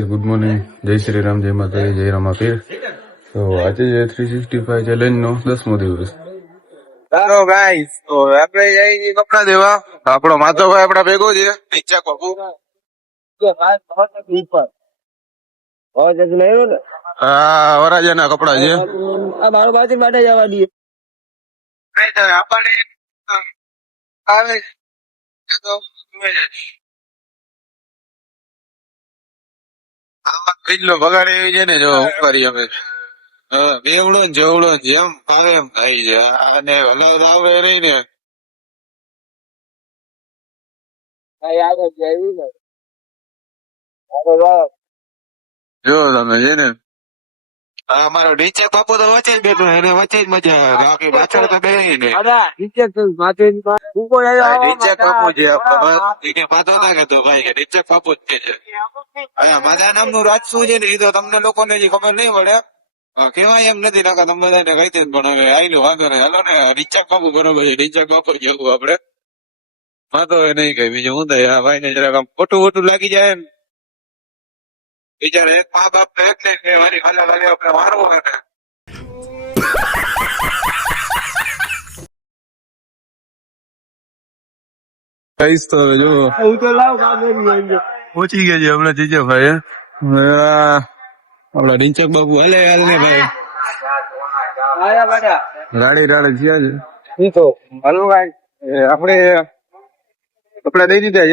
Guys, good morning. જય શ્રી રામ, જય માતા, જય રામાપીર. તો આજે 365 ચેલેન્જનો 10મો દિવસ. ચાલો ગાઈસ, તો આપણે જઈએ કપડા દેવા. આપણો માધવભાઈ આપડા ભેગો છે. નીચા કોકુ હા, વરાજાના કપડા છે. મારો બાજુ માટે જવા દઈએ. આપણે આવે તો કેટલો બગાડે એવી છે ને, જો હું કરી અમે બેવડો ને જેવડો ને જેમ ફાવે એમ થાય છે. અને હલાવ આવે રહી ને જો તમે છે ને અમારો નીચે બાપુ તો વચ્ચે જ બેઠો, એને વચ્ચે જ મજા આવે, બાકી પાછળ તો બે ને નીચે બાપુ છે. એને પાછો ના કહેતો ભાઈ કે નીચે બાપુ જ છે. મારા નામનું રાજ શું છે ને એ તો તમને લોકોને જે ખબર નહીં પડે, કેવાય એમ નથી. નાખા તમે બધાને કહી દે, પણ હવે આઈ લો વાંધો નહીં. હાલો ને, રીચક બાપુ બરોબર છે, રીચક બાપુ જવું આપડે. વાંધો નહીં કઈ બીજું હું થાય. આ ભાઈ ને જરાક આમ ખોટું ખોટું લાગી જાય ને, બિચારા એક મા બાપ ને એટલે કે મારી ખાલા લાગે આપણે મારવો ને. કઈશ તો હવે જો પહોંચી ગયા છે હમણાં જીજે ભાઈ. આપડા ડીંચક બાપુ હાલે હાલ ને ભાઈ, રાડી રાડે થયા છે. આપડે કપડા દઈ દીધા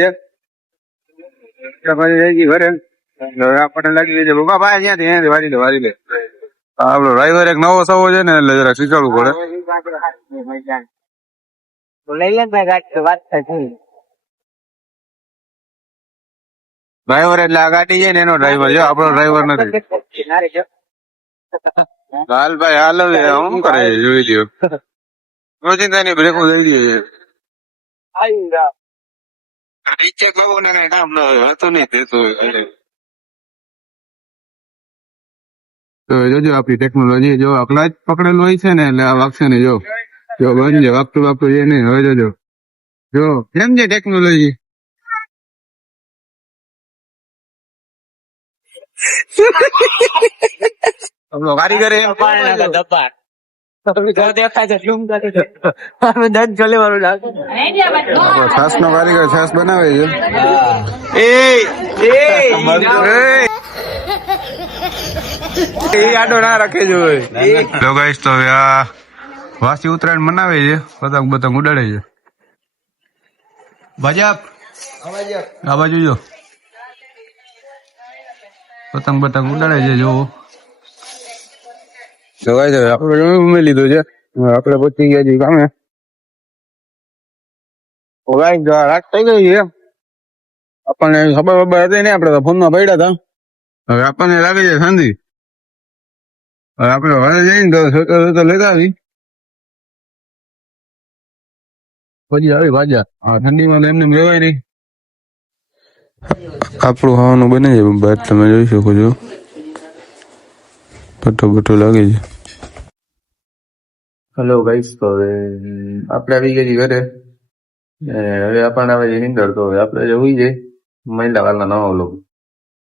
છે ભાઈ ઘરે. હવે આપણને લાગી ગઈ છે બાબા ભાઈ અહીંયાથી વારી લે. આપડો ડ્રાઈવર એક નવો સવો છે ને, એટલે જરા શીખવાડવું પડે. ડ્રાઈવર એટલે આ ગાડી છે ને એનો ડ્રાઈવર છે, આપણો ડ્રાઈવર નથી. લાલભાઈ હાલ હવે શું કરે જોઈ લ્યો. રોજિંદાની બ્રેકો દઈ દે છે. નીચે કહો ને કઈ કામ ન હોય, હતું નહીં દેતું હોય. તો જોજો આપડી ટેકનોલોજી, જો ક્લચ પકડેલું હોય છે ને એટલે આ વાગશે ને. જો બંધ છે, વાગતું છે નહીં. હવે જોજો જો કેમ છે ટેકનોલોજી. કારીગર છાસ નો કારીગર છાસ બનાવે છે. આડો ના રાખે જો. તો હવે આ વાસી ઉત્તરાયણ મનાવે છે, પતંગ બતંગ ઉડાડે છે. ભાજપ આ બાજુ જો પતંગ બતંગ ઉડાડે છે. જો આપડે ઉમેરી લીધું છે, આપડે પહોંચી ગયા છીએ કામે. રાત થઈ ગઈ છે, આપણને ખબર હતી ને, આપડે તો ફોન માં પડ્યા હતા. હવે આપણને લાગે છે શાંતિ. હવે આપડે ઘરે જઈને તો લેતા આવી. પછી આવી ભાજા ઠંડીમાં એમને રેવાય નહીં. આપણું ખાવાનું બને છે બહાર, તમે જોઈ શકો છો. પટો લાગે છે. હેલો ગાઈસ, તો હવે આપણે આવી ગયા છીએ ઘરે. હવે આપણને આવે છે નીંદર, તો હવે આપણે જવું છે મહિલા વાળા નવા લોકો.